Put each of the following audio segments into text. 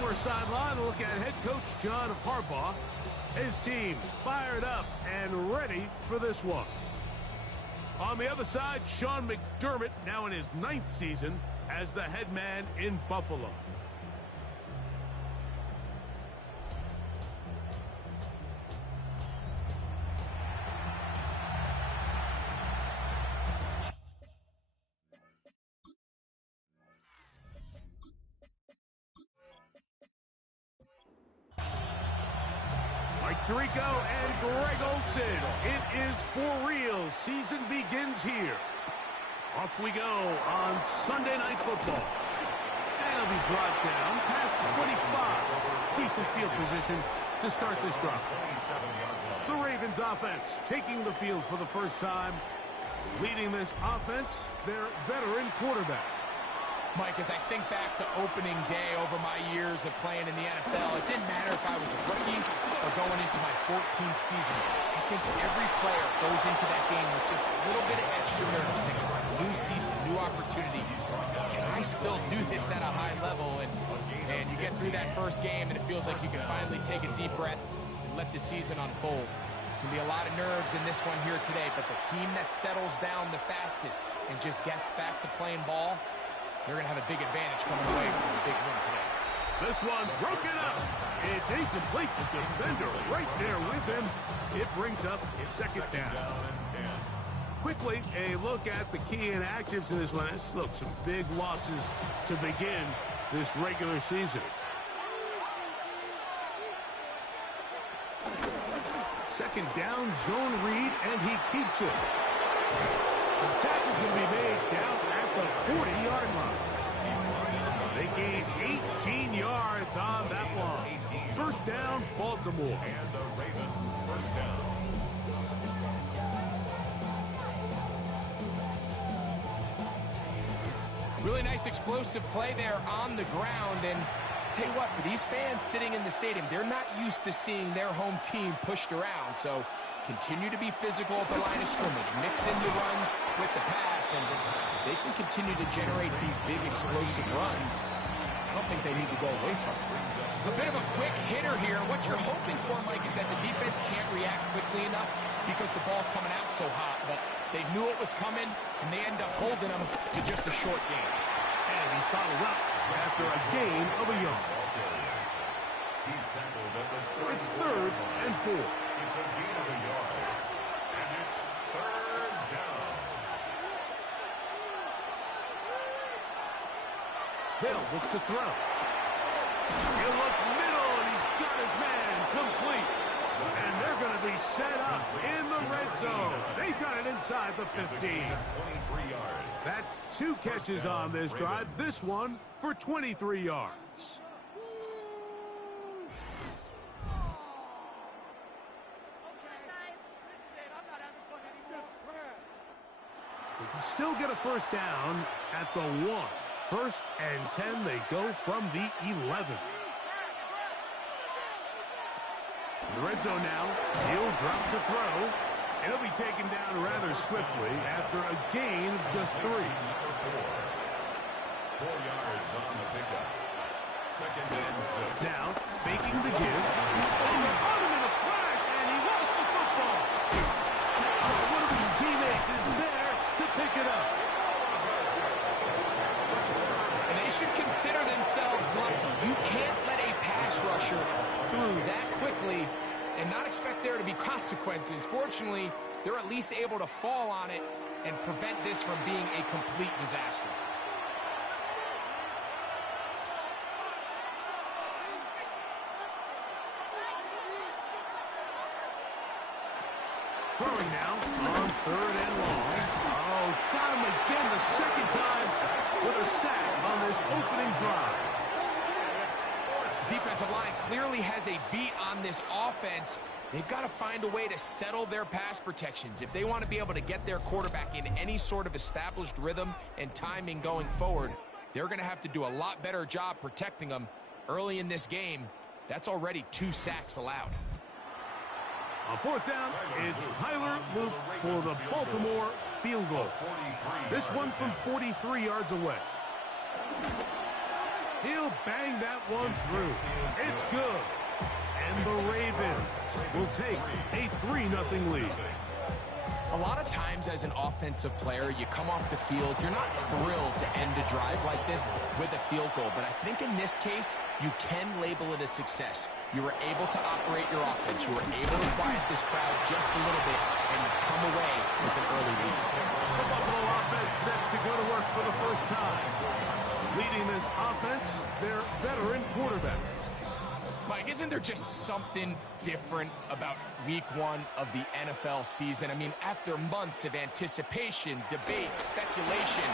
Former sideline, a look at head coach John Harbaugh. His team fired up and ready for this one. On the other side, Sean McDermott, now in his 9th season as the head man in Buffalo. Tirico and Greg Olsen. It is for real. Season begins here. Off we go on Sunday Night Football. And it'll be brought down past the 25. Decent field position to start this drive. The Ravens offense taking the field for the first time. Leading this offense, their veteran quarterback. Mike, as I think back to opening day over my years of playing in the NFL, it didn't matter if I was a rookie or going into my 14th season. I think every player goes into that game with just a little bit of extra nerves, thinking, new season, new opportunity. Can I still do this at a high level? And you get through that first game, and it feels like you can finally take a deep breath and let the season unfold. There's going to be a lot of nerves in this one here today, but the team that settles down the fastest and just gets back to playing ball, they're going to have a big advantage coming away from the big win today. This one broken up. It's incomplete. The defender right there with him. It brings up second down. Quickly, a look at the key inactives in this one. Look, some big losses to begin this regular season. Second down, zone read, and he keeps it. The tackle's going to be made down at the 40-yard line. They gained 18 yards on that one. First down, Baltimore. And the Ravens first down. Really nice explosive play there on the ground. And tell you what, for these fans sitting in the stadium, they're not used to seeing their home team pushed around. So continue to be physical at the line of scrimmage. Mix in the runs with the pass, and they can continue to generate these big explosive runs. I don't think they need to go away from it. A bit of a quick hitter here. What you're hoping for, Mike, is that the defense can't react quickly enough because the ball's coming out so hot. But they knew it was coming, and they end up holding them to just a short game. And he's followed up after a gain of a yard. He's tackled at the 30. It's 3rd and 4. It's a gain of a yard. And it's 3rd down. Hill looks to throw. He'll look middle, and he's got his man complete. And they're going to be set up in the red zone. They've got it inside the 15. 23 yards. That's 2 catches on this drive. This one for 23 yards. They can still get a first down at the 1. 1st and 10, they go from the 11. In the red zone now, he'll drop to throw. And he'll be taken down rather swiftly after a gain of just 3. 4 yards on the pickup. 2nd and 6. Now, faking the give. On him in a flash, and he lost the football. One of his teammates is there to pick it up. And they should consider themselves lucky. You can't let a pass rusher through that quickly and not expect there to be consequences. Fortunately, they're at least able to fall on it and prevent this from being a complete disaster. Throwing now on 3rd and long. Oh, got him again the 2nd time with a sack on this opening drive. This defensive line clearly has a beat on this offense. They've got to find a way to settle their pass protections. If they want to be able to get their quarterback in any sort of established rhythm and timing going forward, they're going to have to do a lot better job protecting them early in this game. That's already 2 sacks allowed. On 4th down, it's Tyler Luke for the Baltimore field goal. This one from 43 yards away. He'll bang that one through. It's good. And the Ravens will take a 3-0 lead. A lot of times as an offensive player, you come off the field, you're not thrilled to end a drive like this with a field goal. But I think in this case, you can label it a success. You were able to operate your offense. You were able to quiet this crowd just a little bit and come away with an early lead. The Buffalo offense set to go to work for the first time. Leading this offense, their veteran quarterback. Mike, isn't there just something different about week 1 of the NFL season? I mean, after months of anticipation, debate, speculation,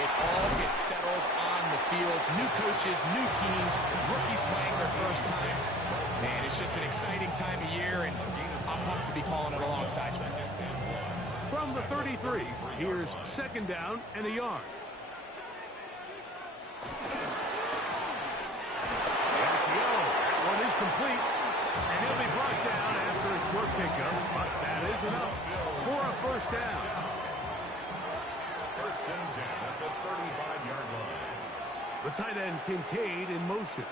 it all gets settled on the field. New coaches, new teams, rookies playing their first time. Man, it's just an exciting time of year, and I'm pumped to be calling it alongside you. From the 33, here's 2nd down and a yard. Is complete, and he'll be brought down after a short pickup, but that is enough for a first down. 1st and 10 at the 35-yard line. The tight end Kincaid in motion.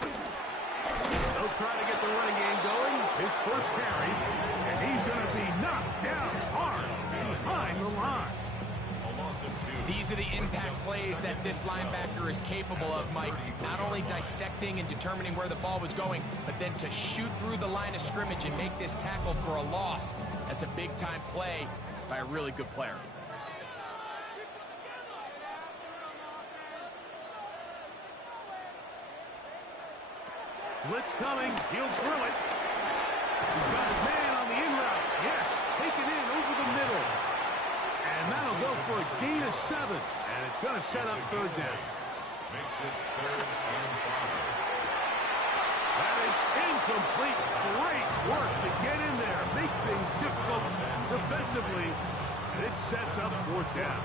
They'll try to get the running game going. His first carry, and he's going to be knocked down hard behind the line. These are the impact plays that this linebacker is capable of, Mike. Not only dissecting and determining where the ball was going, but then to shoot through the line of scrimmage and make this tackle for a loss. That's a big-time play by a really good player. Blitz coming. He'll throw it. He's got his man on the in route. Yes, take it in over the middle. And that'll go for a gain of 7. And it's going to set up 3rd down. Makes it 3rd and 5. That is incomplete. Great work to get in there. Make things difficult defensively. And it sets up 4th down.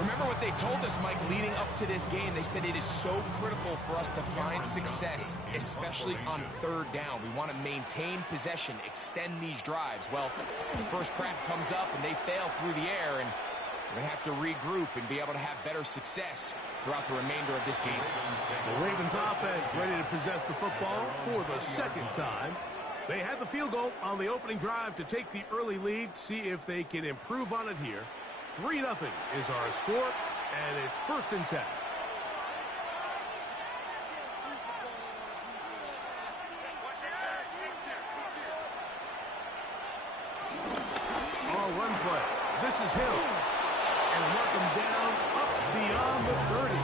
Remember what they told us, Mike, leading up to this game. They said it is so critical for us to find success, especially on 3rd down. We want to maintain possession, extend these drives. Well, the first crack comes up and they fail through the air, and we're going to have to regroup and be able to have better success throughout the remainder of this game. The Ravens offense ready to possess the football for the 2nd time. They had the field goal on the opening drive to take the early lead. See if they can improve on it here. 3-0 is our score, and it's 1st and 10. On one play, this is Hill, and mark him down up beyond the 30.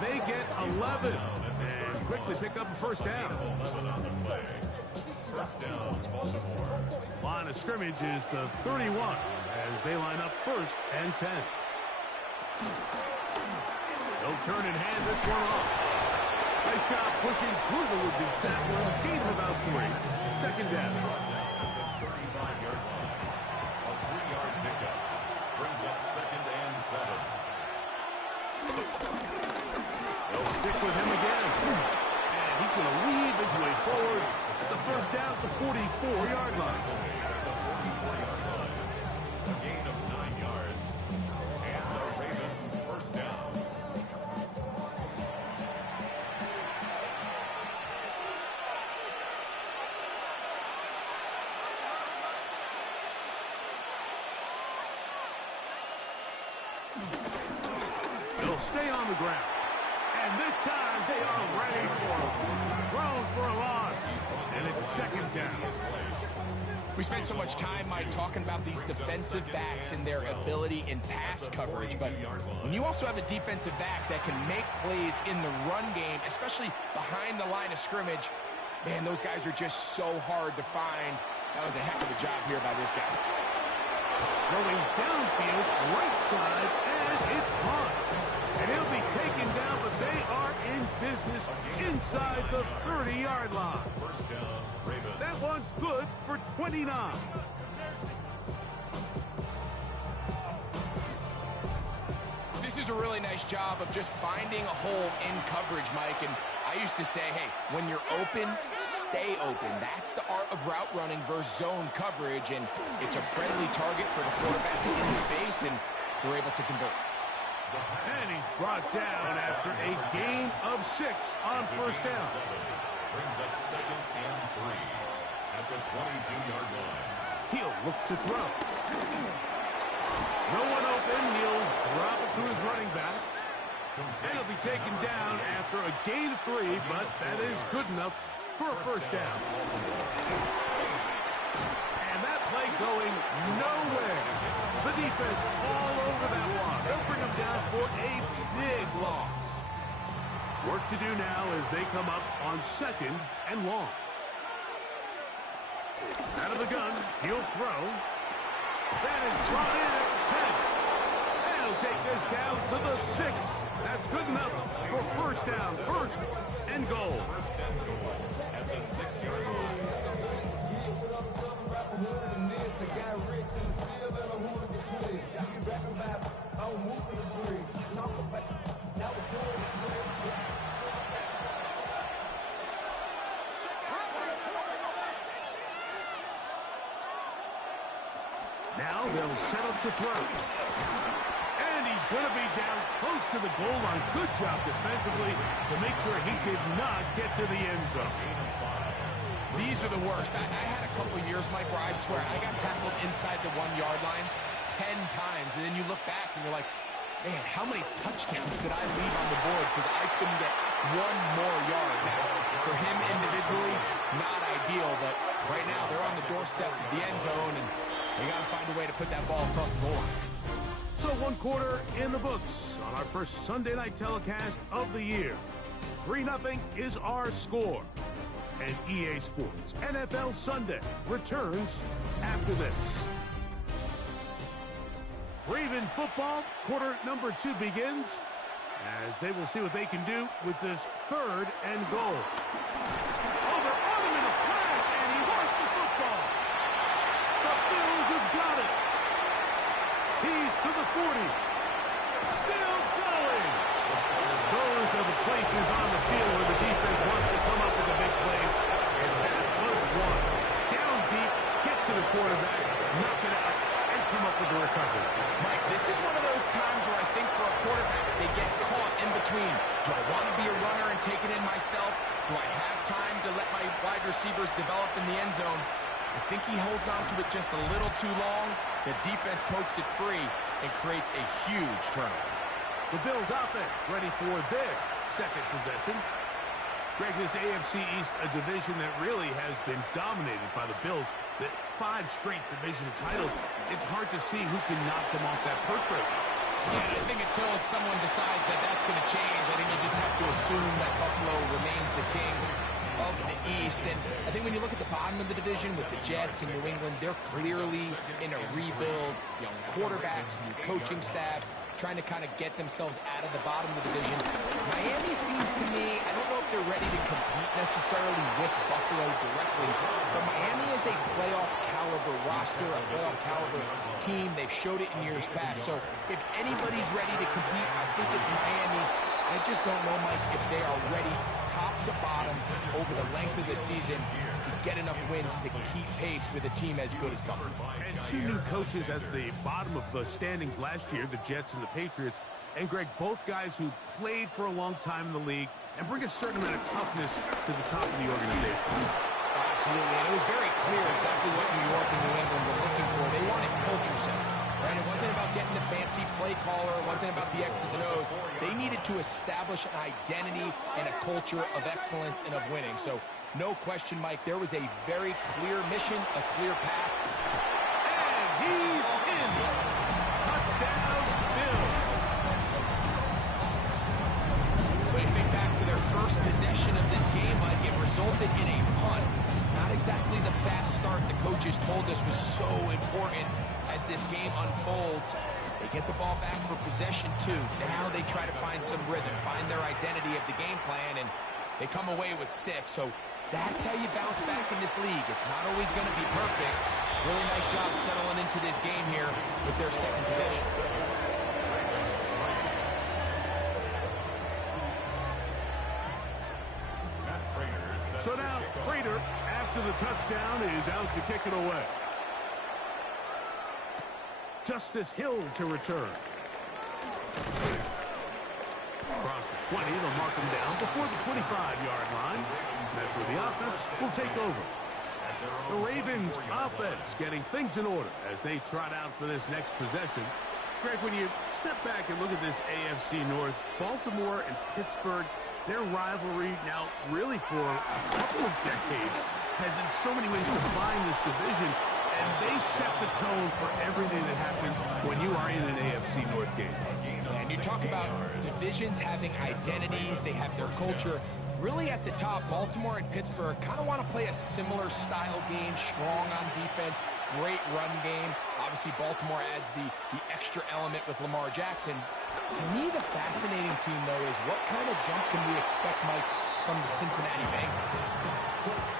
They get 11, and quickly pick up a first down. 11 on the play. First down, Baltimore. Line of scrimmage is the 31 as they line up 1st and 10. They'll turn and hand this one off. Nice job pushing through the would-be tackle. Gain of about 3. 2nd down. 35-yard line. A 3-yard pickup. Brings up 2nd and 7. They'll stick with him again. And he's going to weave his way forward. It's a first down at the 44-yard line. A gain of 9 yards. And the Ravens first down. They'll stay on the ground. And this time they are ready for him. Thrown for a loss. And it's 2nd down. We spent so much time, Mike, talking about these defensive backs and their ability in pass coverage. But when you also have a defensive back that can make plays in the run game, especially behind the line of scrimmage, man, those guys are just so hard to find. That was a heck of a job here by this guy. Going downfield, right side, and it's caught. And he'll be taken down, but they are in business inside the 30-yard line. First down, Ravens. That one's good for 29. This is a really nice job of just finding a hole in coverage, Mike. And I used to say, hey, when you're open, stay open. That's the art of route running versus zone coverage. And it's a friendly target for the quarterback in space, and they're able to convert. And he's brought down after a gain of 6 on first down. Brings up 2nd and 3 at the 22-yard line. He'll look to throw. No one open. He'll drop it to his running back. And he'll be taken down after a gain of 3, but that is good enough for a first down. And that play going nowhere. The defense all over that loss. They'll bring him down for a big loss. Work to do now as they come up on 2nd and long. Out of the gun, he'll throw. That is brought in at the 10. And he'll take this down to the 6. That's good enough for first down, 1st and goal. 1st and goal at the 6-yard line. Now they'll set up to throw. And he's going to be down close to the goal line. Good job defensively to make sure he did not get to the end zone. These are the worst. I had a couple of years, Mike, where I swear I got tackled inside the 1-yard line 10 times. And then you look back and you're like, man, how many touchdowns did I leave on the board because I couldn't get one more yard? Now, for him individually, not ideal, but right now they're on the doorstep of the end zone, and they got to find a way to put that ball across the goal line. So 1 quarter in the books on our first Sunday night telecast of the year. 3-0 is our score. And EA Sports NFL Sunday returns after this. Raven football, quarter number 2 begins as they will see what they can do with this 3rd and goal. Oh, they're on him in a flash, and he lost the football. The Bills have got it. He's to the 40. Still going. Those are the places on the field where the defense wants to come up with the big plays, and that was one. Down deep, get to the quarterback, knock it out, and come up with the recovery. Mike, this is one of those times where I think for a quarterback, they get caught in between. Do I want to be a runner and take it in myself? Do I have time to let my wide receivers develop in the end zone? I think he holds on to it just a little too long. The defense pokes it free and creates a huge turnover. The Bills offense ready for their 2nd possession. Greg, this AFC East, a division that really has been dominated by the Bills. The 5 straight division titles, it's hard to see who can knock them off that perch rate. Yeah, I think until someone decides that that's going to change, I think you just have to assume that Buffalo remains the king of the East. And I think when you look at the bottom of the division with the Jets and New England, they're clearly in a rebuild. Young quarterbacks, new coaching staffs, trying to kind of get themselves out of the bottom of the division. Miami seems to me, I don't know if they're ready to compete necessarily with Buffalo directly, but Miami is a playoff caliber roster, a playoff caliber team. They've showed it in years past. So if anybody's ready to compete, I think it's Miami. I just don't know, Mike, if they are ready top to bottom over the length of the season to get enough wins to keep pace with a team as good as Buffalo. And 2 new coaches at the bottom of the standings last year, the Jets and the Patriots. And Greg, both guys who played for a long time in the league and bring a certain amount of toughness to the top of the organization. Absolutely, and it was very clear exactly what New York and New England were looking for. They wanted culture setters, right? It wasn't about getting the fancy play caller. It wasn't about the X's and O's. They needed to establish an identity and a culture of excellence and of winning. So, no question, Mike, there was a very clear mission, a clear path. And he's in. Touchdown, Bills. When you think back to their first possession of this game, Mike, it resulted in a punt. Not exactly the fast start the coaches told us was so important as this game unfolds. They get the ball back for possession 2. Now they try to find some rhythm, find their identity of the game plan, and they come away with 6. So that's how you bounce back in this league. It's not always going to be perfect. Really nice job settling into this game here with their 2nd possession. So now, Prater, after the touchdown, is out to kick it away. Justice Hill to return. Across the 20, they'll mark him down before the 25-yard line. That's where the offense will take over. The Ravens offense getting things in order as they trot out for this next possession. Greg, when you step back and look at this AFC North, Baltimore and Pittsburgh, their rivalry now really for a couple of decades has in so many ways defined this division, and they set the tone for everything that happens when you are in an AFC North game. And you talk about divisions having identities, they have their culture. Really at the top, Baltimore and Pittsburgh kind of want to play a similar style game, strong on defense, great run game. Obviously, Baltimore adds the extra element with Lamar Jackson. To me, the fascinating team, though, is what kind of jump can we expect, Mike, from the Cincinnati Bengals?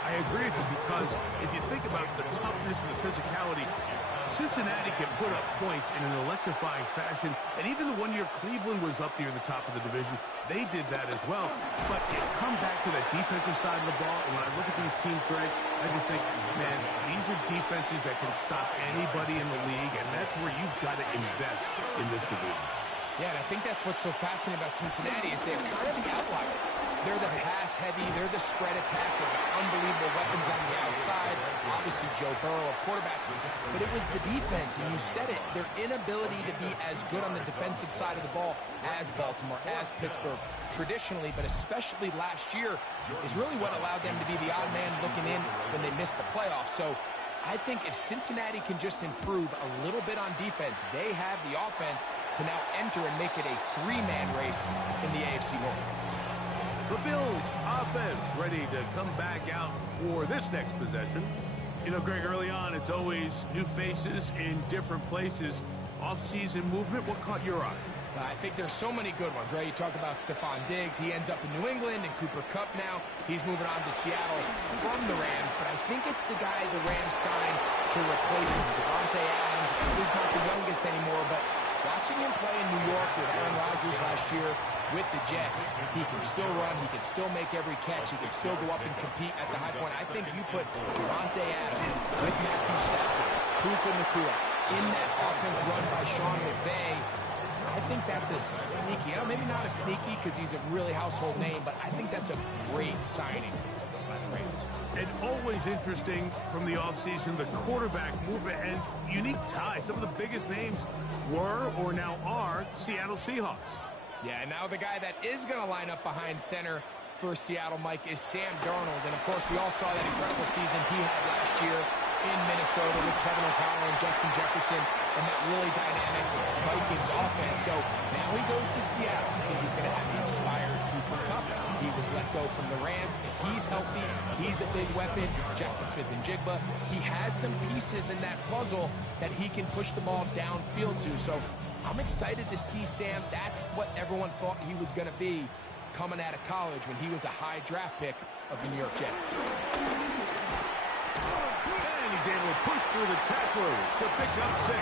I agree with you because if you think about the toughness and the physicality, Cincinnati can put up points in an electrifying fashion, and even the one year Cleveland was up near the top of the division, they did that as well. But it comes back to that defensive side of the ball, and when I look at these teams, Greg, I just think, man, these are defenses that can stop anybody in the league, and that's where you've got to invest in this division. Yeah, and I think that's what's so fascinating about Cincinnati is they're kind of the outlier. They're the pass-heavy, they're the spread attack, they've got unbelievable weapons on the outside. Obviously, Joe Burrow, a quarterback. But it was the defense, and you said it, their inability to be as good on the defensive side of the ball as Baltimore, as Pittsburgh, traditionally, but especially last year, is really what allowed them to be the odd man looking in when they missed the playoffs. So I think if Cincinnati can just improve a little bit on defense, they have the offense to now enter and make it a three-man race in the AFC North. The Bills offense ready to come back out for this next possession. You know, Greg, early on, it's always new faces in different places. Off-season movement, what caught your eye? I think there's so many good ones, right? You talk about Stephon Diggs. He ends up in New England, and Cooper Kupp now. He's moving on to Seattle from the Rams, but I think it's the guy the Rams signed to replace him. Devontae Adams, he's not the youngest anymore, but watching him play in New York with Aaron Rodgers last year with the Jets, he can still run, he can still make every catch, he can still go up and compete at the high point. I think you put Devontae Adams with Matthew Stafford, Puka Nacua, in that offense run by Sean McVay. I think that's a sneaky, maybe not a sneaky because he's a really household name, but I think that's a great signing by the Rams. And always interesting from the offseason, the quarterback movement and unique ties. Some of the biggest names were or now are Seattle Seahawks. Yeah, and now the guy that is going to line up behind center for Seattle, Mike, is Sam Darnold. And, of course, we all saw that incredible season he had last year in Minnesota with Kevin O'Connell and Justin Jefferson and that really dynamic Vikings offense. So now he goes to Seattle. I think he's going to have the inspired Cooper Kupp. He was let go from the Rams. If he's healthy, he's a big weapon. Jackson Smith-Njigba. He has some pieces in that puzzle that he can push the ball downfield to. So I'm excited to see Sam. That's what everyone thought he was going to be coming out of college when he was a high draft pick of the New York Jets. And he's able to push through the tacklers to pick up 6.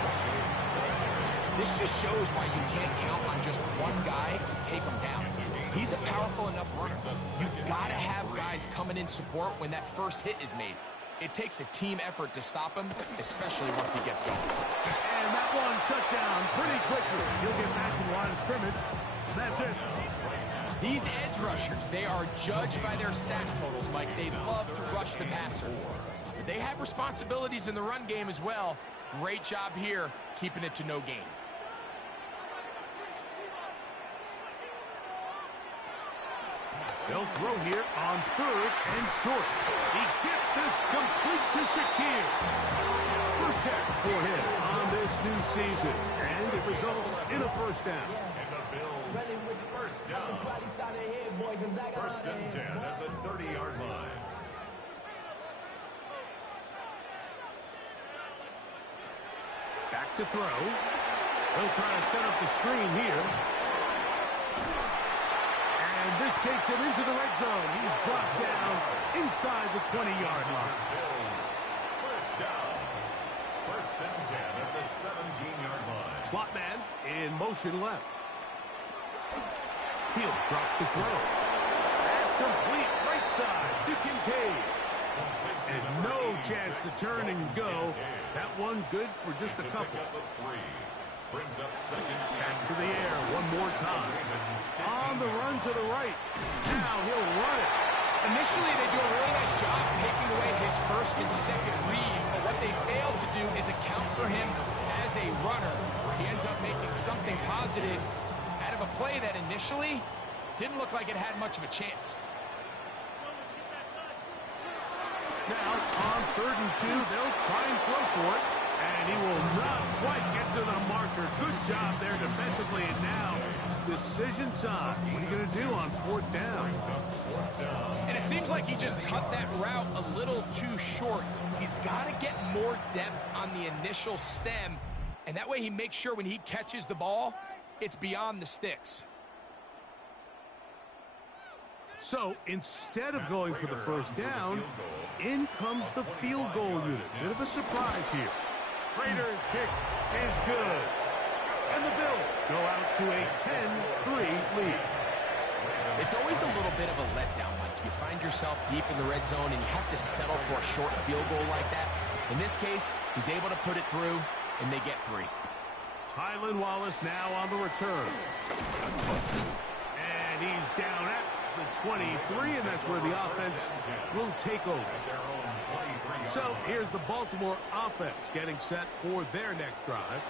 This just shows why you can't count on just one guy to take him down. He's a powerful enough runner. You've got to have guys coming in support when that first hit is made. It takes a team effort to stop him, especially once he gets going. And that one shut down pretty quickly. He'll get back to the line of scrimmage. That's it. These edge rushers, they are judged by their sack totals, Mike. They love to rush the passer. But they have responsibilities in the run game as well. Great job here, keeping it to no gain. They'll throw here on 3rd and short. He gets this complete to Shakir. First catch for him on this new season, and it results in a first down. And the Bills, first down. First and 10 at the 30-yard line. Back to throw. He'll try to set up the screen here. And this takes him into the red zone. He's brought down inside the 20-yard line. Bills, first down. First and 10 at the 17-yard line. Slot man in motion left. He'll drop the throw. Pass complete right side to Kincaid. And no chance to turn and go. That one good for just a couple. brings up second. To the air one more time. On the run to the right. Now he'll run it. Initially, they do a really nice job taking away his first and second read, but what they fail to do is account for him as a runner. He ends up making something positive out of a play that initially didn't look like it had much of a chance. Now, on 3rd and 2, they'll try and throw for it, and he will not quite get to the marker. Good job there defensively, and now decision time. What are you going to do on 4th down? And it seems like he just cut that route a little too short. He's got to get more depth on the initial stem, and that way he makes sure when he catches the ball, it's beyond the sticks. So instead of going for the 1st down, in comes the field goal unit. Bit of a surprise here. Raiders' kick is good. And the Bills go out to a 10-3 lead. It's always a little bit of a letdown, Mike. You find yourself deep in the red zone and you have to settle for a short field goal like that. In this case, he's able to put it through, and they get 3. Tylan Wallace now on the return. And he's down at the 23, and that's where the offense will take over. So here's the Baltimore offense getting set for their next drive.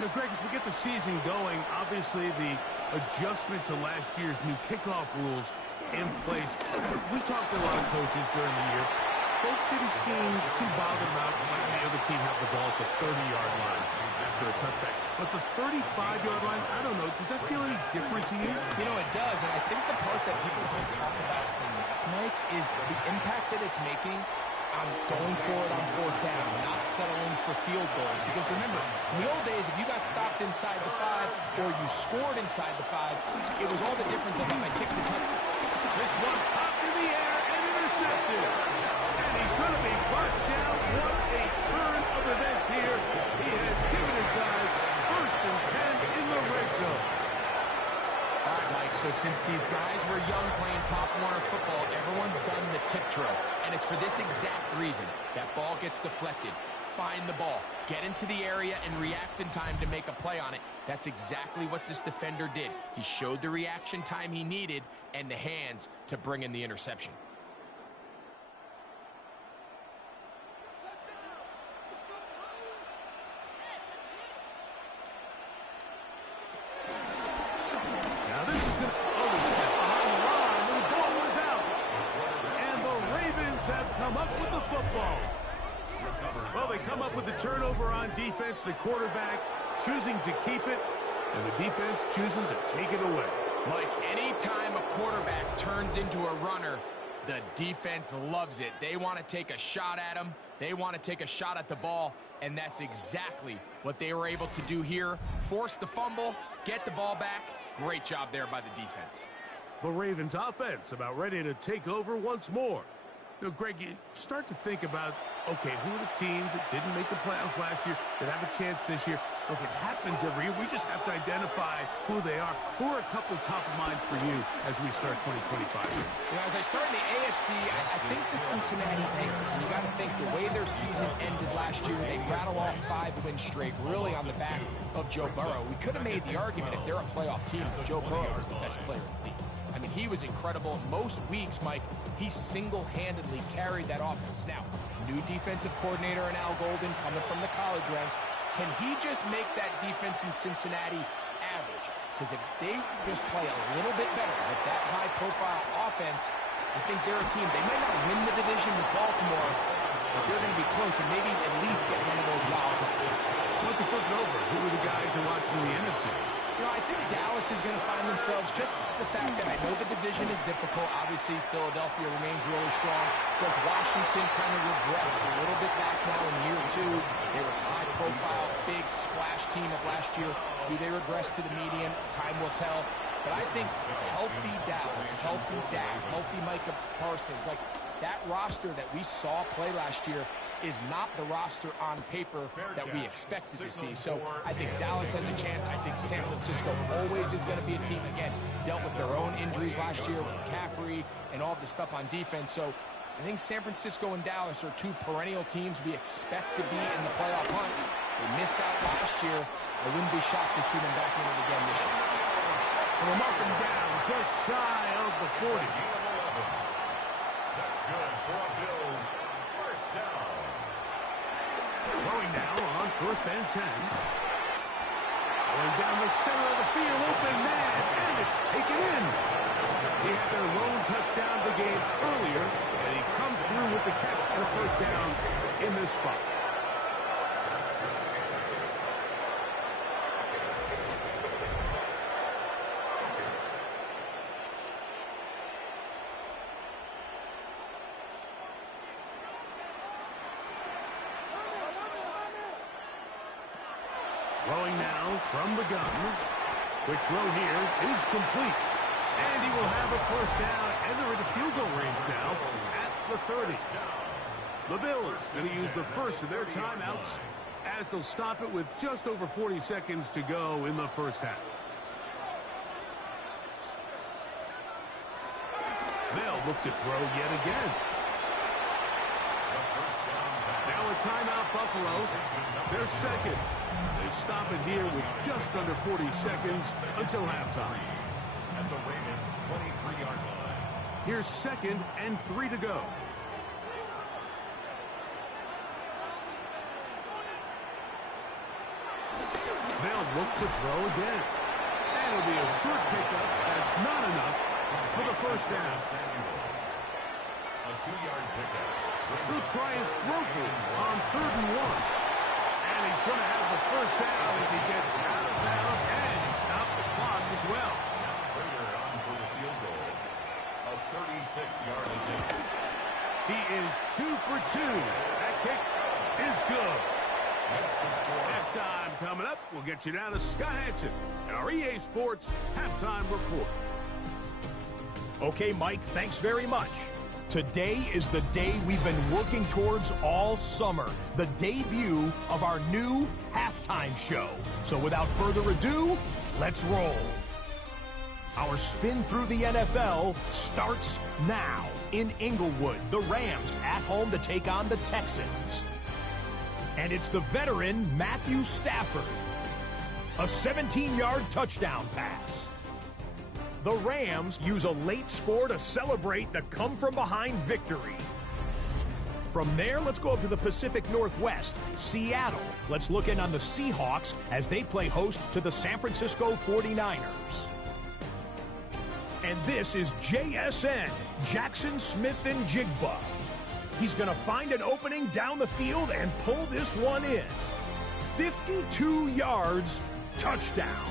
Now, Greg, as we get the season going, obviously the adjustment to last year's new kickoff rules in place. We talked to a lot of coaches during the year. Folks didn't seem too bothered about letting the other team have the ball at the 30-yard line after a touchback. But the 35-yard line, I don't know, does that feel any different to you? You know, it does, and I think the part that people don't talk about enough, Mike, is the impact that it's making on going for it on 4th down, not settling for field goals. Because remember, in the old days, if you got stopped inside the 5 or you scored inside the 5, it was all the difference of if I kicked the touchdown. This one popped in the air and intercepted. And he's going to be brought down. What a turn of events here. He has given his guys 1st and 10 in the red zone. All right, Mike, so since these guys were young playing Pop Warner football, everyone's done the tip drill. And it's for this exact reason. That ball gets deflected. Find the ball. Get into the area and react in time to make a play on it. That's exactly what this defender did. He showed the reaction time he needed and the hands to bring in the interception. Now this is going to... Oh, he stepped behind the line and the ball was out. And the Ravens have come up with the football. Well, they come up with the turnover on defense. The quarterback choosing to keep it, and the defense choosing to take it away. Mike, anytime a quarterback turns into a runner, the defense loves it. They want to take a shot at him. They want to take a shot at the ball, and that's exactly what they were able to do here. Force the fumble, get the ball back. Great job there by the defense. The Ravens offense about ready to take over once more. You know, Greg, you start to think about, okay, who are the teams that didn't make the playoffs last year that have a chance this year? Look, it happens every year. We just have to identify who they are. Who are a couple top of mind for you as we start 2025? You know, as I start in the AFC, I think the Cincinnati Bengals, and you got to think the way their season ended last year, they rattle off 5 wins straight, really on the back of Joe Burrow. We could have made the argument if they're a playoff team, Joe Burrow was the best player in the league. I mean, he was incredible. Most weeks, Mike, he single-handedly carried that offense. Now, new defensive coordinator in Al Golden coming from the college ranks. Can he just make that defense in Cincinnati average? Because if they just play a little bit better with that high-profile offense, I think they're a team. They might not win the division with Baltimore, but they're going to be close and maybe at least get one of those wild card spots. Why don't you flip it over? Who are the guys you're watching in the NFC? You know, I think Dallas is going to find themselves, just the fact that I know the division is difficult. Obviously, Philadelphia remains really strong. Does Washington kind of regress a little bit back now in year 2? They were a high-profile, big splash team of last year. Do they regress to the median? Time will tell. But I think healthy Dallas, healthy Dak, healthy Micah Parsons, like that roster that we saw play last year is not the roster on paper that we expected to see. So I think Dallas has a chance. I think San Francisco always is going to be a team, again, dealt with their own injuries last year with McCaffrey and all the stuff on defense. So I think San Francisco and Dallas are 2 perennial teams we expect to be in the playoff hunt. They missed out last year. I wouldn't be shocked to see them back in it again this year. And we'll mark them down just shy of the 40. That's good for a Bills first down. Throwing now on 1st and 10. Going down the center of the field, open man, and it's taken in. He had their lone touchdown of the game earlier, and he comes through with the catch and a first down in this spot. Throwing now from the gun. Quick throw here is complete. And he will have a first down, and they're into field goal range now at the 30. The Bills going to use the first of their timeouts as they'll stop it with just over 40 seconds to go in the first half. They'll look to throw yet again. Now a timeout, Buffalo. They're second. They stop it here with just under 40 seconds until halftime. At the Ravens' 23-yard line. Here's 2nd and 3 to go. They'll look to throw again. And it'll be a short pickup. That's not enough for the first down. A 2-yard pickup. He'll try and throw for it on 3rd and 1. And he's going to have the first down as he gets out of bounds. And he stopped the clock as well. Further on for the field goal. A 36-yard attempt. He is 2 for 2. That kick is good. That's the score. Halftime coming up. We'll get you down to Scott Hansen and our EA Sports Halftime Report. Okay, Mike, thanks very much. Today is the day we've been working towards all summer, the debut of our new halftime show. So without further ado, let's roll. Our spin through the NFL starts now. In Inglewood, the Rams at home to take on the Texans. And it's the veteran Matthew Stafford. A 17-yard touchdown pass. The Rams use a late score to celebrate the come-from-behind victory. From there, let's go up to the Pacific Northwest, Seattle. Let's look in on the Seahawks as they play host to the San Francisco 49ers. And this is JSN, Jackson Smith and Jigba. He's going to find an opening down the field and pull this one in. 52 yards, touchdown.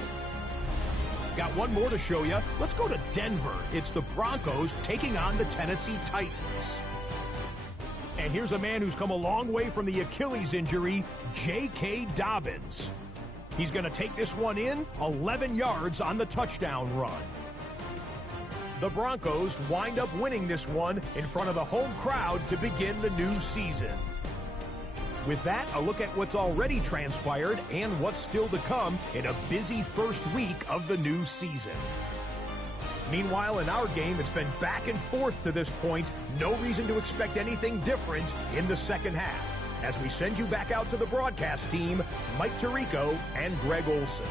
Got one more to show you. Let's go to Denver. It's the Broncos taking on the Tennessee Titans. And here's a man who's come a long way from the Achilles injury, J.K. Dobbins. He's going to take this one in, 11 yards on the touchdown run. The Broncos wind up winning this one in front of the home crowd to begin the new season. With that, a look at what's already transpired and what's still to come in a busy first week of the new season. Meanwhile, in our game, it's been back and forth to this point. No reason to expect anything different in the second half. As we send you back out to the broadcast team, Mike Tirico and Greg Olson.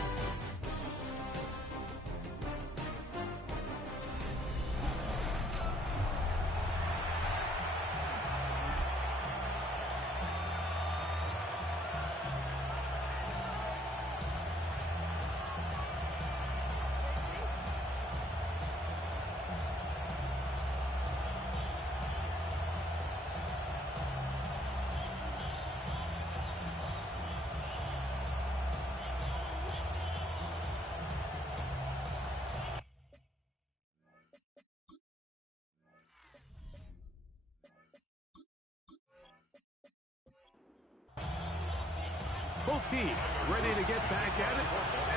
Both teams ready to get back at it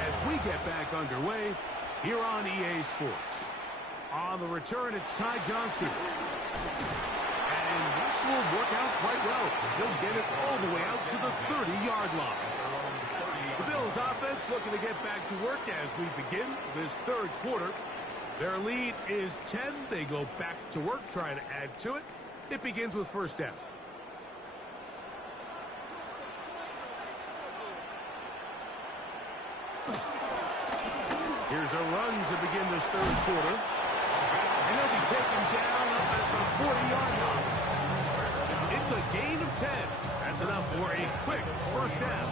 as we get back underway here on EA Sports. On the return, it's Ty Johnson. And this will work out quite well. He'll get it all the way out to the 30-yard line. The Bills offense looking to get back to work as we begin this third quarter. Their lead is 10. They go back to work, trying to add to it. It begins with first down. Here's a run to begin this third quarter. And he'll be taken down up at the 40-yard line. It's a gain of 10. That's enough for a quick first down.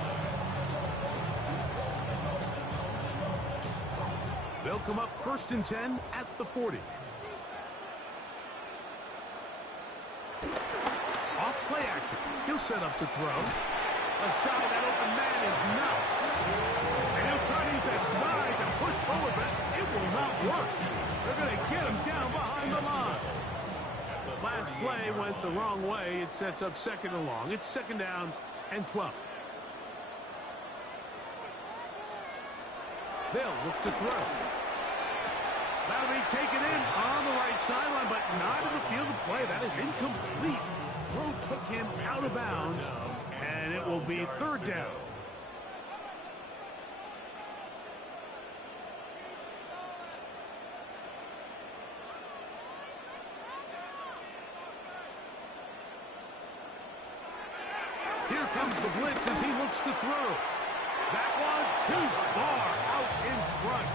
They'll come up 1st and 10 at the 40. Off play action. He'll set up to throw. A shot at that open man is nuts. And he'll try to use that size and push forward, but it will not work. They're going to get him down behind the line. Last play went the wrong way. It sets up 2nd and long. It's 2nd down and 12. They'll look to throw. That'll be taken in on the right sideline, but not in the field of play. That is incomplete. Throw took him out of bounds, and it will be 3rd down. Here comes the blitz as he looks to throw. That one too far out in front.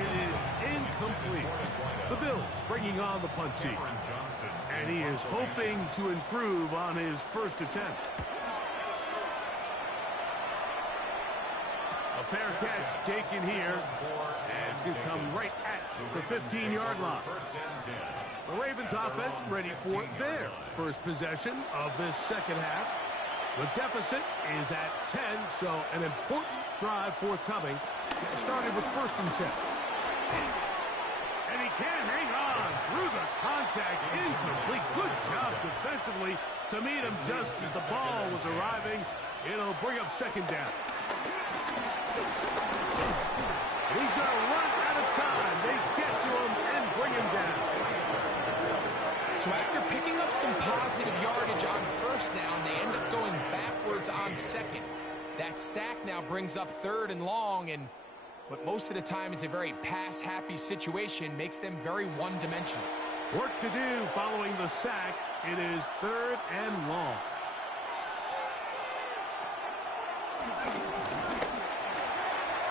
It is incomplete. The Bills bringing on the punt team. And he is hoping to improve on his first attempt. A fair catch taken here. And it's going to come right at the 15-yard line. The Ravens offense ready for their first possession of this second half. The deficit is at 10, so an important drive forthcoming. Started with 1st and 10. And he can't hang on through the contact. Incomplete. Good job defensively to meet him just as the ball was arriving. It'll bring up 2nd down. He's going to run out of time. They get to him and bring him down. So after picking up some positive yardage on 1st down, they end up going backwards on 2nd. That sack now brings up 3rd and long, and what most of the time is a very pass-happy situation makes them very one-dimensional. Work to do following the sack. It is 3rd and long.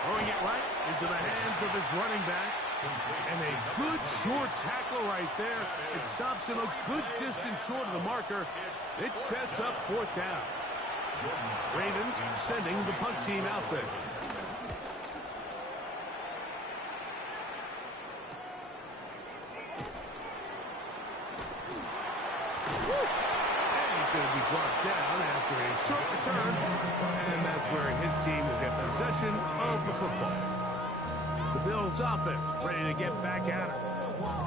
Throwing it right into the hands of his running back. And a good short tackle right there. It stops him a good distance short of the marker. It sets up 4th down. Ravens sending the punt team out there. And he's going to be brought down after a short return. And that's where his team will get possession of the football. The Bills offense ready to get back at it.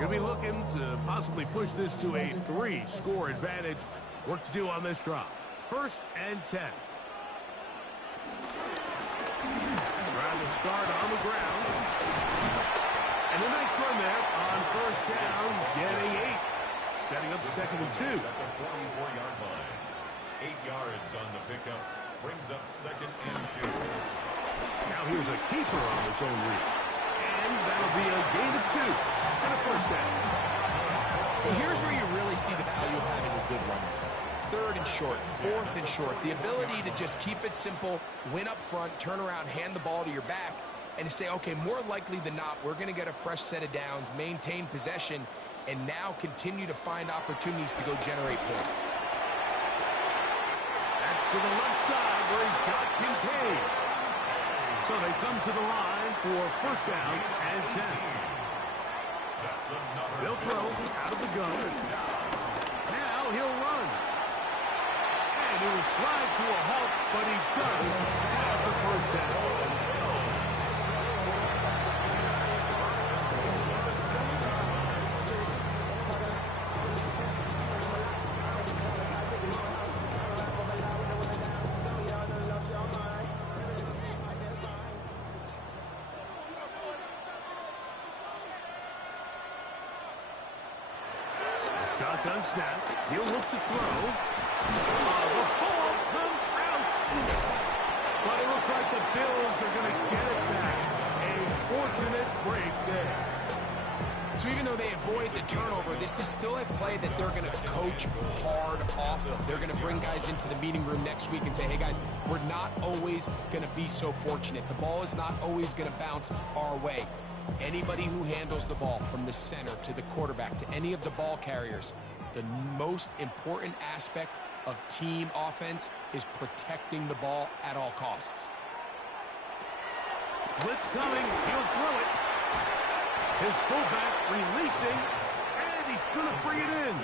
Going to be looking to possibly push this to a 3-score advantage. Work to do on this drop. 1st and 10. Trying to start on the ground. And a nice run there on 1st down, getting 8. Setting up 2nd and 2. At the 44-yard line. 8 yards on the pickup. Brings up 2nd and 2. Now here's a keeper on his own read. And that'll be a gain of 2 and a 1st down. Well, here's where you really see the value of having a good run. 3rd and short, 4th and short. The ability to just keep it simple, win up front, turn around, hand the ball to your back, and to say, okay, more likely than not, we're going to get a fresh set of downs, maintain possession, and now continue to find opportunities to go generate points. That's to the left side where he's got Kincaid. So they come to the line for 1st down and 10. They'll throw out of the gun. Now he'll run. And he will slide to a halt, but he does have the 1st down. Shotgun snap. He'll look to throw. The ball comes out. But it looks like the Bills are going to get it back. A fortunate break there. So even though they avoid the turnover, this is still a play that they're going to coach hard off of. They're going to bring guys into the meeting room next week and say, hey, guys, we're not always going to be so fortunate. The ball is not always going to bounce our way. Anybody who handles the ball from the center to the quarterback to any of the ball carriers, the most important aspect of team offense is protecting the ball at all costs. Blitz coming. He'll throw it. His fullback releasing, and he's going to bring it in.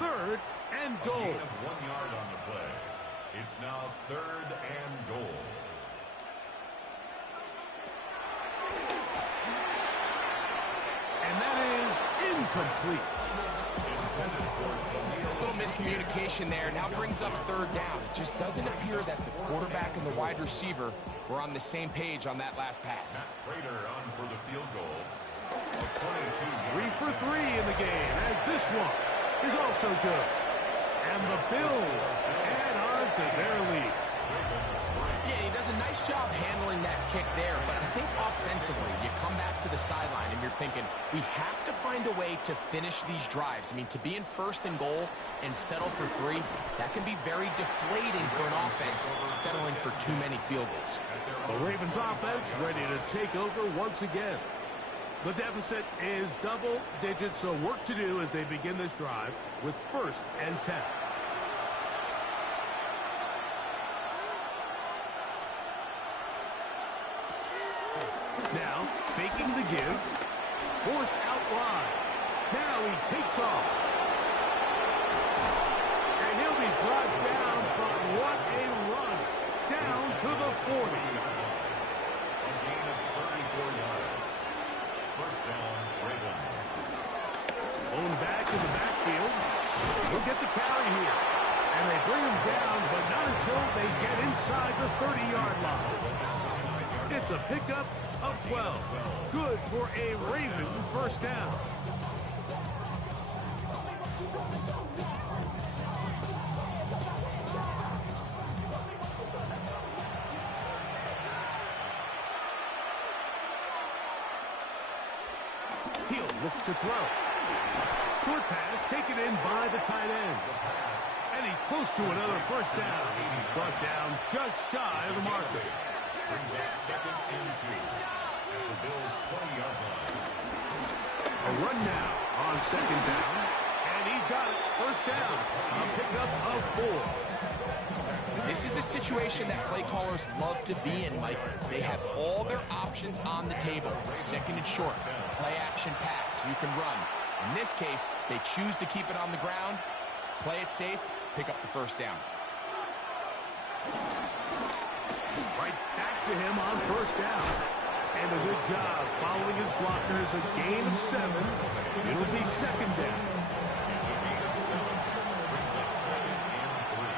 Third and goal. A gain of 1 yard on the play. It's now third and goal. And that is incomplete. A little miscommunication there. Now brings up third down. It just doesn't appear that the quarterback and the wide receiver were on the same page on that last pass. Prater on for the field goal. A 22. 3 for 3 in the game, as this one is also good. And the Bills add on to their lead. Yeah, he does a nice job handling that kick there, but I think offensively, you come back to the sideline and you're thinking, we have to find a way to finish these drives. I mean, to be in first and goal and settle for 3, that can be very deflating for an offense settling for too many field goals. The Ravens offense ready to take over once again. The deficit is double digits, so work to do as they begin this drive with 1st and 10. Now, faking the give. Forced out wide. Now he takes off. And he'll be brought down, but what a run. Down to the 40. A gain of 34 yards. First down, Ravens. Owned back in the backfield. He'll get the carry here. And they bring him down, but not until they get inside the 30-yard line. It's a pickup of 12. Good for a Raven first down. He'll look to throw. Short pass taken in by the tight end. And he's close to another first down. He's brought down just shy of the marker. Brings up 2nd and 2 at the Bills' 20-yard line. A run now on 2nd down. And he's got it. First down. A pickup of 4. This is a situation that play callers love to be in, Mike. They have all their options on the table. 2nd and short, play action pass, you can run. In this case, they choose to keep it on the ground, play it safe, pick up the first down. Right back to him on first down. And a good job following his blockers. A gain of 7. It'll be 2nd down. It's a gain of 7. Brings up 2nd and 3.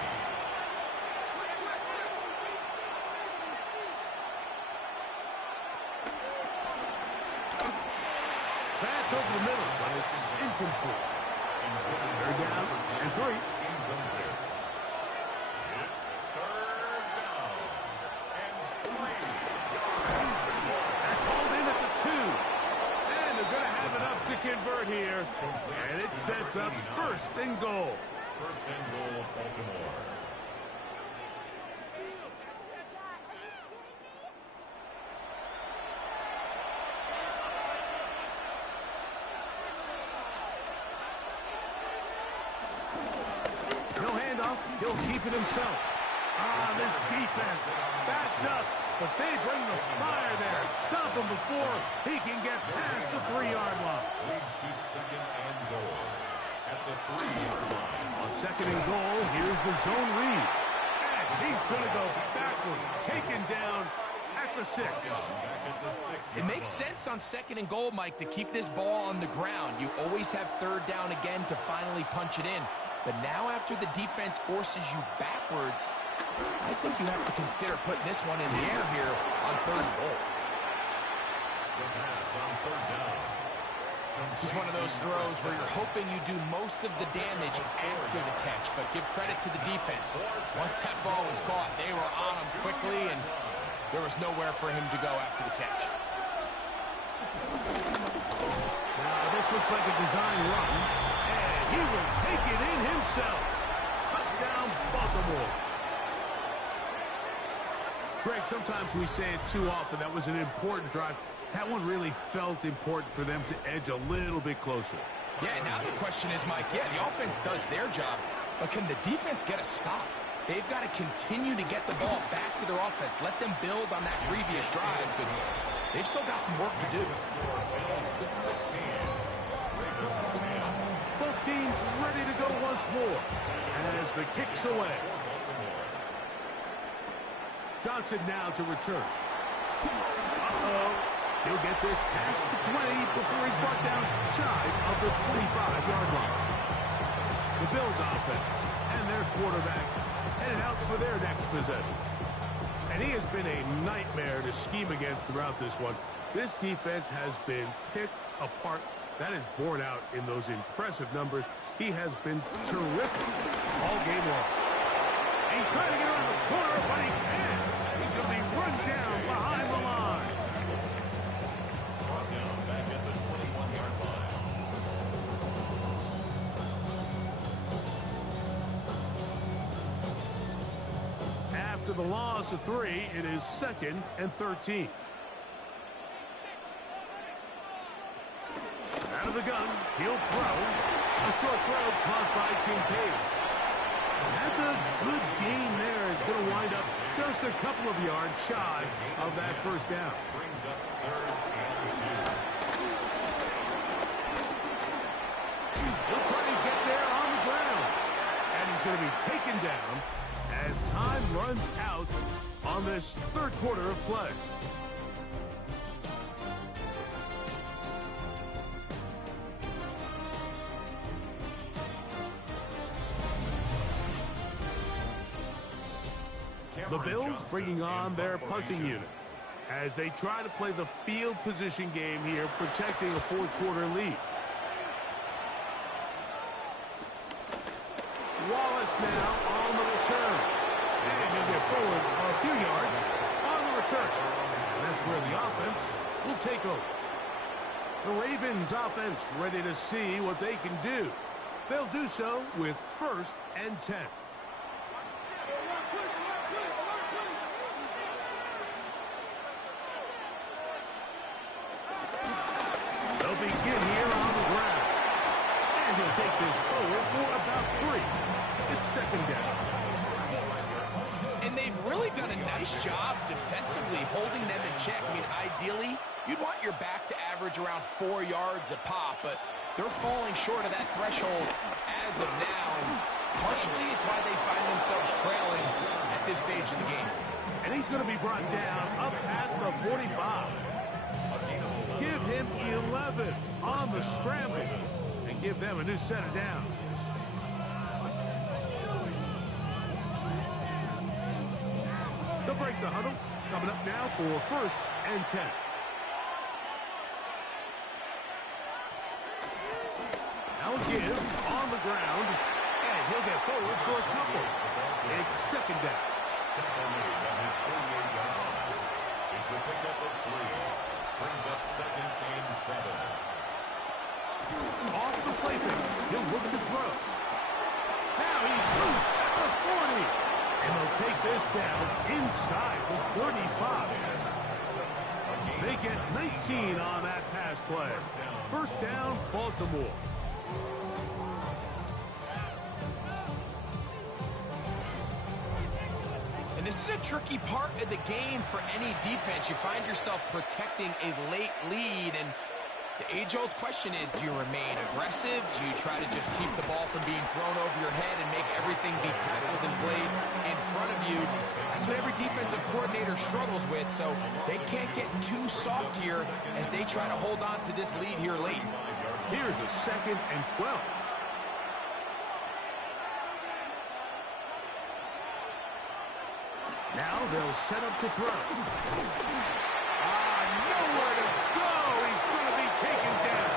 That's over the middle, but it's incomplete. Third down and 3. Incomplete. It's third down and 3. That's hauled in at the 2. And they're going to have enough to convert here. And it sets up 1st and goal. First and goal, Baltimore. No handoff. He'll keep it himself. This defense backed up, but they bring the fire there. Stop him before he can get past the 3-yard line. Leads to 2nd and goal at the 3-yard line. On 2nd and goal, here's the zone read. And he's going to go backward, taken down at the 6. Back at the 6. It makes sense on 2nd and goal, Mike, to keep this ball on the ground. You always have third down again to finally punch it in. But now after the defense forces you backwards, I think you have to consider putting this one in the air here on 3rd and goal. The pass on 3rd down. This is one of those throws where you're hoping you do most of the damage after the catch, but give credit to the defense. Once that ball was caught, they were on him quickly, and there was nowhere for him to go after the catch. Now, this looks like a design run, and he will take it in himself. Touchdown, Baltimore. Greg, sometimes we say it too often. That was an important drive. That one really felt important for them to edge a little bit closer. Yeah, now the question is, Mike, yeah, the offense does their job, but can the defense get a stop? They've got to continue to get the ball back to their offense. Let them build on that previous drive because they've still got some work to do. Both teams ready to go once more as the kick's away. Johnson now to return. He'll get this past the 20 before he's brought down shy of the 25-yard line. The Bills offense and their quarterback headed out for their next possession. And he has been a nightmare to scheme against throughout this one. This defense has been picked apart. That is borne out in those impressive numbers. He has been terrific all game long. He's trying to get around the corner, but he can't. He's going to be run down behind the line. Back at the 21-yard line. After the loss of 3, it is 2nd and 13. Out of the gun, he'll throw. A short throw caught by Kincaid. That's a good gain there. It's going to wind up just a couple of yards shy of that first down. Brings up 3rd and 2. He'll try to get there on the ground. And he's going to be taken down as time runs out on this third quarter of play. The Bills bringing on their punting unit as they try to play the field position game here, protecting a fourth quarter lead. Wallace now on the return. And he'll get forward a few yards on the return. And that's where the offense will take over. The Ravens offense ready to see what they can do. They'll do so with 1st and 10. They'll begin here on the ground. And he'll take this forward for about 3. It's 2nd down. And they've really done a nice job defensively holding them in check. I mean, ideally, you'd want your back to average around 4 yards a pop, but they're falling short of that threshold as of now. And partially, it's why they find themselves trailing at this stage of the game. And he's going to be brought down up past the 45. Give him 11 on the scramble and give them a new set of downs. They'll break the huddle. Coming up now for 1st and 10. Now give on the ground, and he'll get forward for a couple. It's 2nd down. It's a pickup of 3. Brings up 2nd and 7. Off the plaything. He'll look to throw. Now he's loose at the 40. And they'll take this down inside the 35. They get 19 on that pass play. 1st down, Baltimore. And this is a tricky part of the game for any defense. You find yourself protecting a late lead, and the age-old question is, do you remain aggressive? Do you try to just keep the ball from being thrown over your head and make everything be tackled and played in front of you? That's what every defensive coordinator struggles with, so they can't get too soft here as they try to hold on to this lead here late. Here's a 2nd and 12. Now they'll set up to throw. Nowhere to go. He's going to be taken down.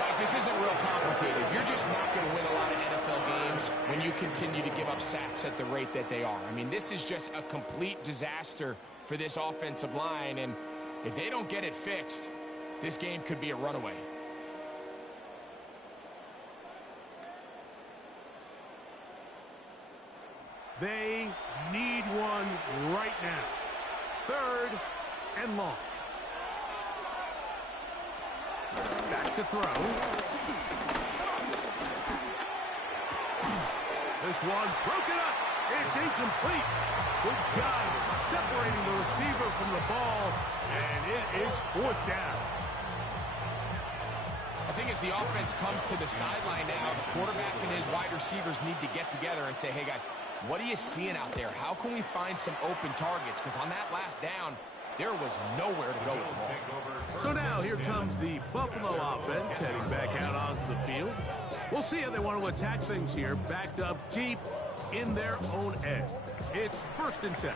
Like, this isn't real complicated. You're just not going to win a lot of NFL games when you continue to give up sacks at the rate that they are. I mean, this is just a complete disaster for this offensive line, and if they don't get it fixed, this game could be a runaway. They need one right now. 3rd and long. Back to throw. This one broken up. It's incomplete. Good job separating the receiver from the ball, and it is 4th down. I think as the offense comes to the sideline now, the quarterback and his wide receivers need to get together and say, hey, guys, what are you seeing out there? How can we find some open targets? Because on that last down, there was nowhere to go with the ball. So now here comes the Buffalo offense heading back out onto the field. We'll see how they want to attack things here, backed up deep in their own end. It's 1st and 10.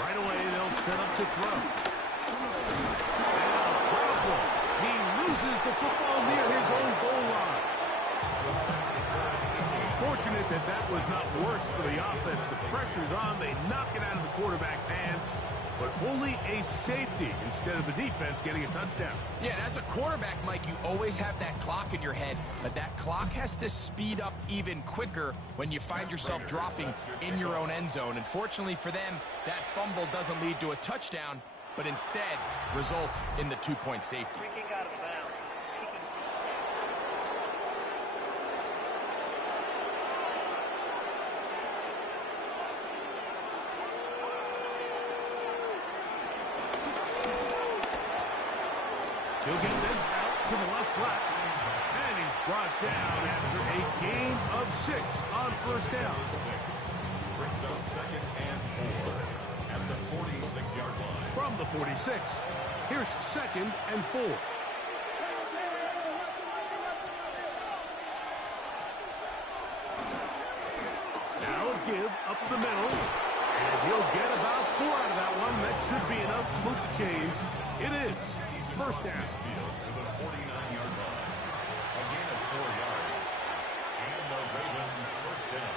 Right away, they'll set up to throw. He loses the football near his own goal line. Fortunate that that was not worse for the offense. The pressure's on. They knock it out of the quarterback's hands, but only a safety instead of the defense getting a touchdown. Yeah, and as a quarterback, Mike, you always have that clock in your head, but that clock has to speed up even quicker when you find yourself dropping in your own end zone. And fortunately for them, that fumble doesn't lead to a touchdown, but instead results in the 2-point safety. He'll get this out to the left flat. And he's brought down after a gain of 6 on 1st down. Brings up 2nd and 4 at the 46-yard line. From the 46, here's 2nd and 4. Now a give up the middle. And he'll get about 4 out of that one. That should be enough to move the chains. It is 1st down. To the 49-yard line. A gain of 4 yards. And the Ravens 1st down.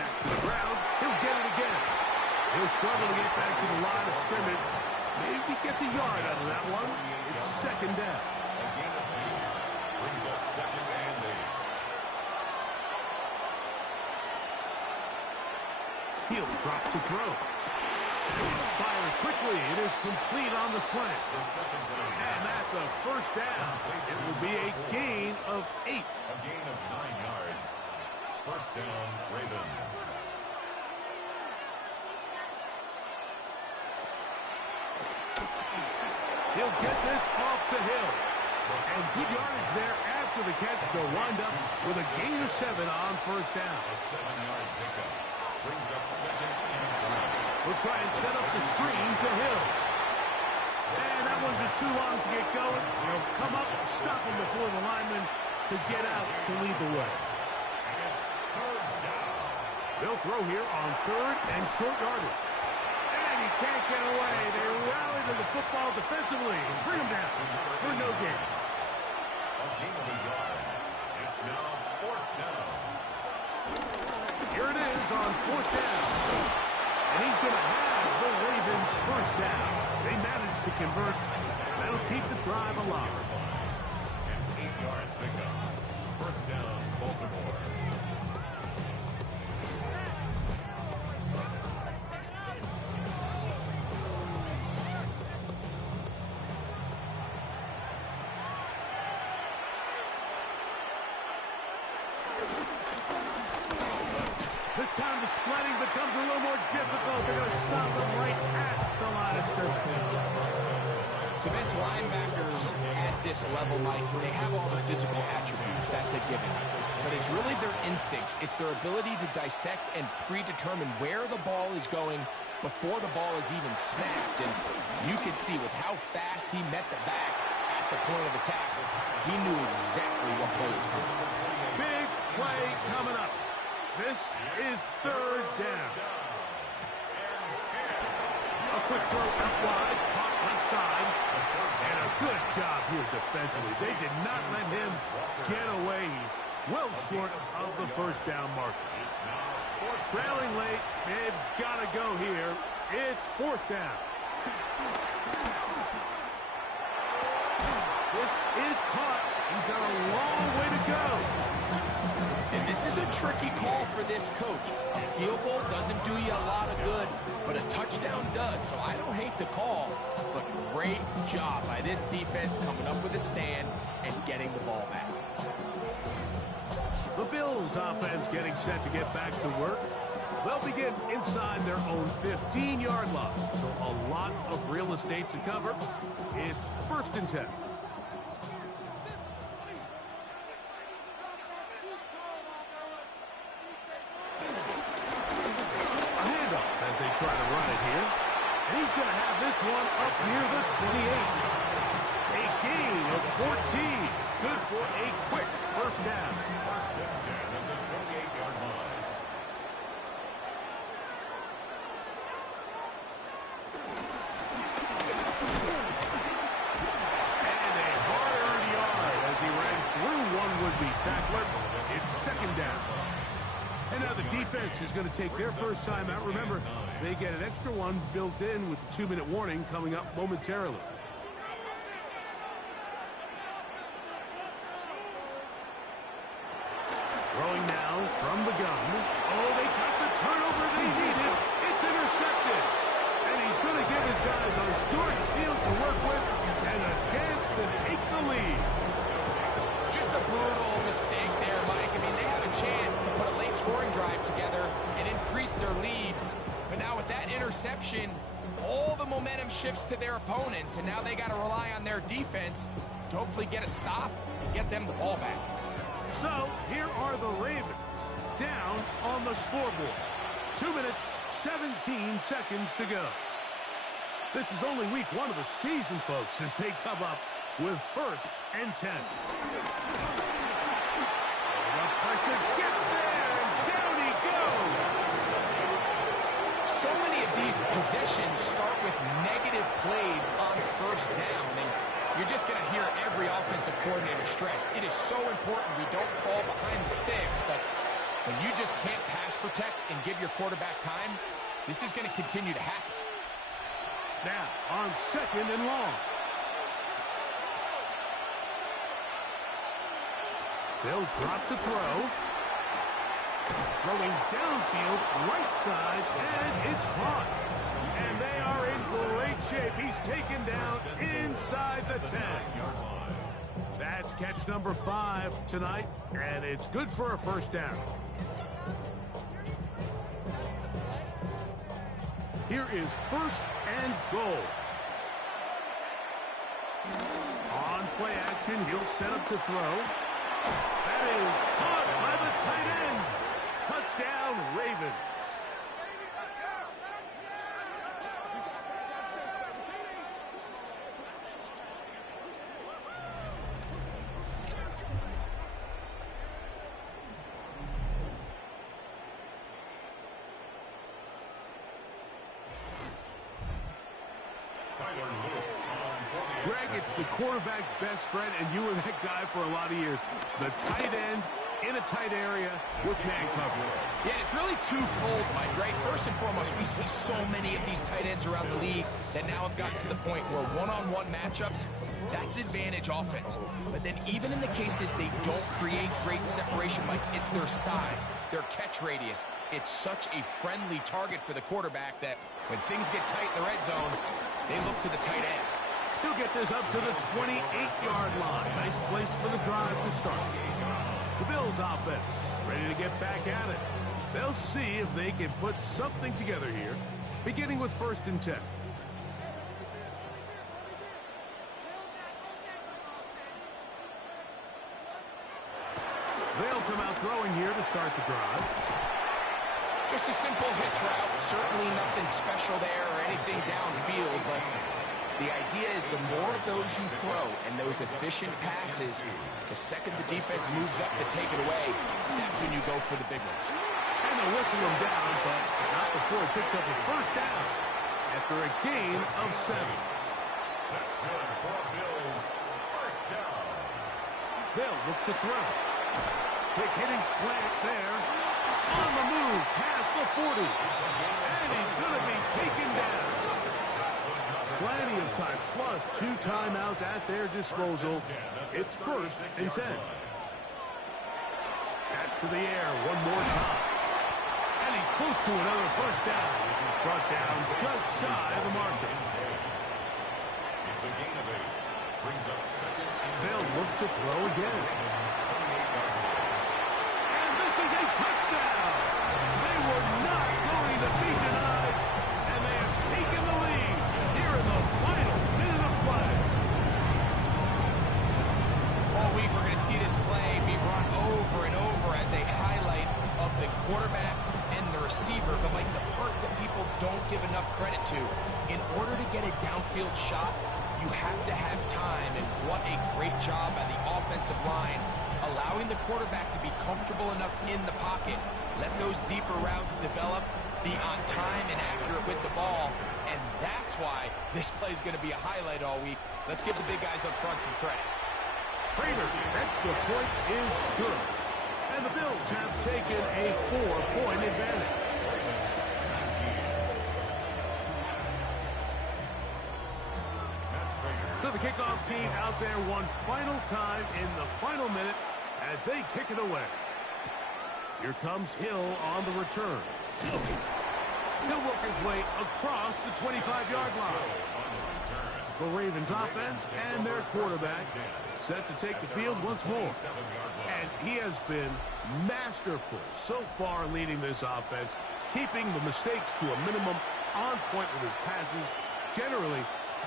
Back to the ground. He'll get it again. He'll struggle to get back to the line of scrimmage. Maybe he gets a yard out of that one. It's 2nd down. A gain of 2. Brings up 2nd and 8. He'll drop to throw. Fires quickly. It is complete on the slant. And that's a 1st down. It will be a gain of 8. A gain of 9 yards. 1st down, Ravens. He'll get this off to Hill. And good yardage there after the catch. They'll wind up with a gain of 7 on 1st down. A 7-yard pickup. Brings up 2nd and 3. We'll try and set up the screen to Hill. And that one's just too long to get going. He'll come up, stop him before the lineman to get out to lead the way. It's 3rd down. They'll throw here on 3rd and short yardage. And he can't get away. They rally to the football defensively and bring him down for no gain. A gain of a yard. It's now 4th down. Here it is on 4th down. And he's going to have the Ravens 1st down. They managed to convert. That'll keep the drive alive. An 8-yard pickup. 1st down, Baltimore. This time the sledding becomes a little more difficult. They're going to stop them right at the line of scrimmage. To miss linebackers at this level, Mike, they have all the physical attributes. That's a given. But it's really their instincts. It's their ability to dissect and predetermine where the ball is going before the ball is even snapped. And you can see with how fast he met the back at the point of attack, he knew exactly what play was coming. Big play coming up. This is 3rd down. A quick throw out wide, caught left side. And a good job here defensively. They did not let him get away. He's well short of the 1st down marker. Trailing late, they've got to go here. It's 4th down. This is caught. He's got a long way to go. In This is a tricky call for this coach. A field goal doesn't do you a lot of good, but a touchdown does. So I don't hate the call, but great job by this defense coming up with a stand and getting the ball back. The Bills offense getting set to get back to work. They'll begin inside their own 15-yard line. So a lot of real estate to cover. It's 1st and 10. A handoff as they try to run it here. And he's going to have this one up near the 28. A gain of 14. Good for a quick 1st down. 1st and 10 at the 28-yard line. Would-be tackler. It's 2nd down. And now the defense is going to take their first time out. Remember, they get an extra one built in with the 2-minute warning coming up momentarily. Throwing now from the gun. Oh, they got the turnover they needed. It's intercepted. And he's going to give his guys a short field to work with and a chance to take the lead. A brutal mistake there, Mike. I mean, they have a chance to put a late scoring drive together and increase their lead. But now with that interception, all the momentum shifts to their opponents, and now they got to rely on their defense to hopefully get a stop and get them the ball back. So here are the Ravens down on the scoreboard. 2 minutes, 17 seconds to go. This is only week 1 of the season, folks, as they come up with 1st and 10. The pressure gets there, and down he goes. So many of these possessions start with negative plays on 1st down, and you're just going to hear every offensive coordinator stress. It is so important we don't fall behind the sticks, but when you just can't pass protect and give your quarterback time, this is going to continue to happen. Now, on 2nd and long. They'll drop to throw. Throwing downfield, right side, and it's caught. And they are in great shape. He's taken down inside the 10. That's catch number 5 tonight, and it's good for a 1st down. Here is 1st and goal. On play action, he'll set up to throw. That is caught by the tight end. Touchdown, Ravens. Greg, it's the quarterback's best friend, and you were that guy for a lot of years. The tight end in a tight area with man coverage. Yeah, it's really twofold, Mike, right? First and foremost, we see so many of these tight ends around the league that now have gotten to the point where one-on-one matchups, that's advantage offense. But then even in the cases they don't create great separation, Mike, it's their size, their catch radius. It's such a friendly target for the quarterback that when things get tight in the red zone, they look to the tight end. He'll get this up to the 28-yard line. Nice place for the drive to start. The Bills offense ready to get back at it. They'll see if they can put something together here, beginning with 1st and 10. They'll come out throwing here to start the drive. Just a simple hitch route. Certainly nothing special there or anything downfield, but the idea is the more of those you throw and those efficient passes, the second the defense moves up to take it away, that's when you go for the big ones. And they'll whistle him down, but not before he picks up a 1st down after a gain of 7. That's good for Bills. 1st down. They'll look to throw. Quick hitting slant there. On the move, past the 40. And he's going to be taken down. Plenty of time, plus 2 timeouts at their disposal. It's 1st and 10. Back to the air one more time. And he's close to another first down. This is brought down just shy of the marker. It's a gain of 8. Brings up second. They'll look to throw again. And this is a touchdown. They were not going to be denied. And they have taken the lead here in the final minute of play. All week we're going to see this play be run over and over as a highlight of the quarterback and the receiver. But like the part that people don't give enough credit to, in order to get a downfield shot, you have to have time, and what a great job by the offensive line, allowing the quarterback to be comfortable enough in the pocket, let those deeper routes develop, be on time and accurate with the ball, and that's why this play is going to be a highlight all week. Let's give the big guys up front some credit. Prater, extra point is good. And the Bills have taken a 4-point advantage. So the kickoff team out there one final time in the final minute as they kick it away. Here comes Hill on the return. He'll work his way across the 25-yard line. The Ravens offense and their quarterback set to take the field once more. And he has been masterful so far leading this offense, keeping the mistakes to a minimum, on point with his passes, generally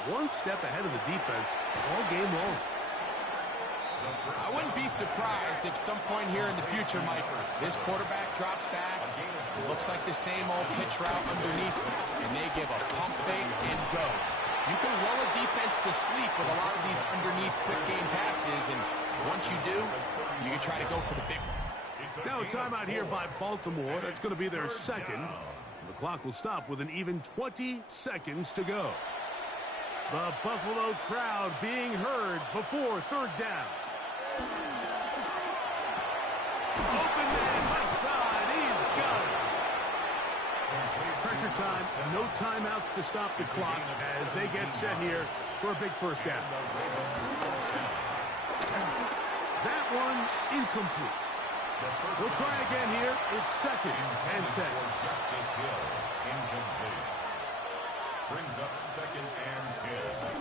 one step ahead of the defense all game long. I wouldn't be surprised if some point here in the future, Mike, this quarterback drops back. It looks like the same old pitch route underneath, and they give a pump fake and go. You can lull a defense to sleep with a lot of these underneath quick game passes, and once you do, you can try to go for the big one. Now a timeout here by Baltimore. That's going to be their second. The clock will stop with an even 20 seconds to go. The Buffalo crowd being heard before third down. Open man left side. He's got it. Pressure time. No timeouts to stop the clock as they get set here for a big first down. That one incomplete. We'll try again here. It's second and 10. Justice Hill, incomplete. Brings up second and 10.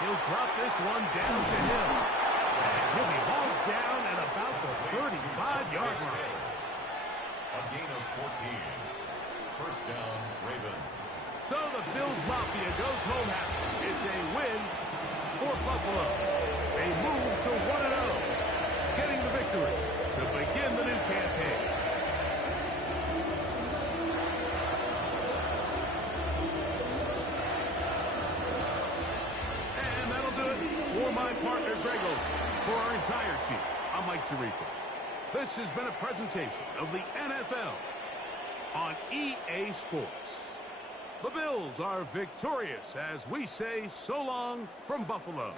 He'll drop this one down to Hill. And he'll be hauled down at about the 35-yard line. A gain of 14. First down, Ravens. So the Bills Mafia goes home happy. It's a win for Buffalo. They move to 1-0, getting the victory to begin the new campaign. And that'll do it for my partner, Greg Olson. For our entire team, I'm Mike Tirico. This has been a presentation of the NFL on EA Sports. The Bills are victorious as we say so long from Buffalo.